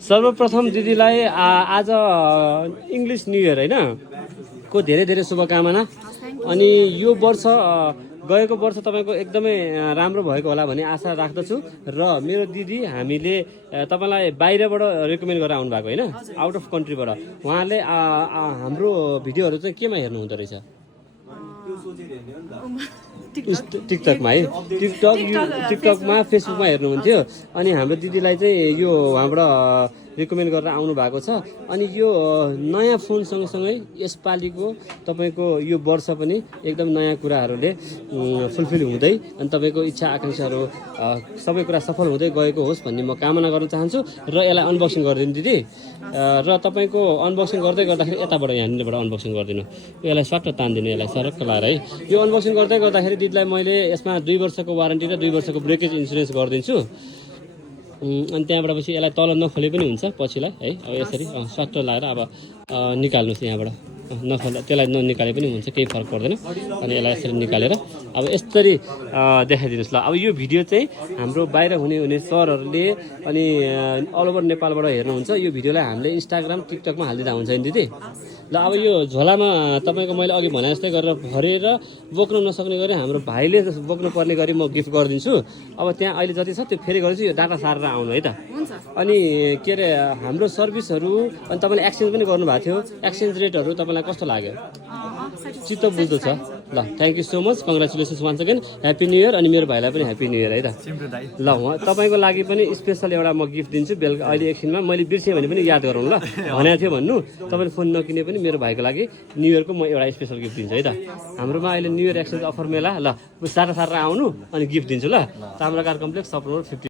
सर्वप्रथम दिदीलाई आज इङ्ग्लिस न्यु इयर होइन को धेरै धेरै शुभकामना। अनि यो वर्ष गएको वर्ष तपाईँको एकदमै राम्रो भएको होला भन्ने आशा राख्दछु। र मेरो दिदी हामीले तपाईँलाई बाहिरबाट रेकमेन्ड गरेर आउनु भएको होइन, आउट अफ कन्ट्रीबाट। उहाँले हाम्रो भिडियोहरू चाहिँ केमा हेर्नु हुँदो रहेछ? टिकटकमा है, टिकटकमा फेसबुकमा हेर्नुहुन्थ्यो। अनि हाम्रो दिदीलाई चाहिँ यो उहाँबाट रिकमेन्ड गरेर आउनु भएको छ। अनि यो नयाँ फोन सँगसँगै यसपालिको तपाईँको यो वर्ष पनि एकदम नयाँ कुराहरूले फुलफिल हुँदै अनि तपाईँको इच्छा आकाङ्क्षाहरू सबै कुरा सफल हुँदै गएको होस् भन्ने म कामना गर्न चाहन्छु। र यसलाई अनबक्सिङ गरिदिनु दिदी। र तपाईँको अनबक्सिङ गर्दै गर्दाखेरि यताबाट यहाँनिरबाट अनबक्सिङ गरिदिनु, यसलाई स्वाट तानिदिनु, यसलाई सरक्क लाएर है। यो अनबक्सिङ गर्दै गर्दाखेरि दिदीलाई मैले यसमा 2 वर्षको वारेन्टी र 2 वर्षको ब्रेकेज इन्सुरेन्स गरिदिन्छु। अनि त्यहाँबाट पछि यसलाई तल नखोले पनि हुन्छ पछिलाई है। अब यसरी स्वाट लगाएर अब निकाल्नुहोस् यहाँबाट, नखोला त्यसलाई ननिकाले पनि हुन्छ, केही फरक पर्दैन। अनि यसलाई यसरी निकालेर अब यसरी देखाइदिनुहोस् ल। अब यो भिडियो चाहिँ हाम्रो बाहिर हुने सरहरूले अनि अल ओभर नेपालबाट हेर्नुहुन्छ। यो भिडियोलाई हामीले इन्स्टाग्राम टिकटकमा हालिदिँदा हुन्छ नि दिदी? ल अब यो झोलामा तपाईँको मैले अघि भने जस्तै गरेर भरेर बोक्नु नसक्ने गरी हाम्रो भाइले बोक्नु पर्ने गरी म गिफ्ट गरिदिन्छु। अब त्यहाँ अहिले जति छ त्यो फेरि गरिदिन्छु, यो डाटा सारेर आउनु है त। अनि के अरे हाम्रो सर्भिसहरू अनि तपाईँले एक्सचेन्ज पनि गर्नुभएको थियो, एक्सचेन्ज रेटहरू तपाईँलाई कस्तो लाग्यो? चित्त बुझ्दो छ? ल thank you so much, congratulations once again, happy new year. अनि मेरो भाइलाई पनि ह्याप्पी न्यु इयर है त। ल तपाईँको लागि पनि स्पेसल एउटा म गिफ्ट दिन्छु बेलुका। अहिले एकछिनमा मैले बिर्सेँ भने पनि याद गरौँ ल, भनेको थियो भन्नु। तपाईँले फोन नकिने पनि मेरो भाइको लागि न्यु इयरको म एउटा स्पेसल गिफ्ट दिन्छु है त। हाम्रोमा अहिले न्यु इयर एक्सचेन्ज अफर मेला। ल सारा आउनु अनि गिफ्ट दिन्छु ल। Tamrakar complex shop number 50।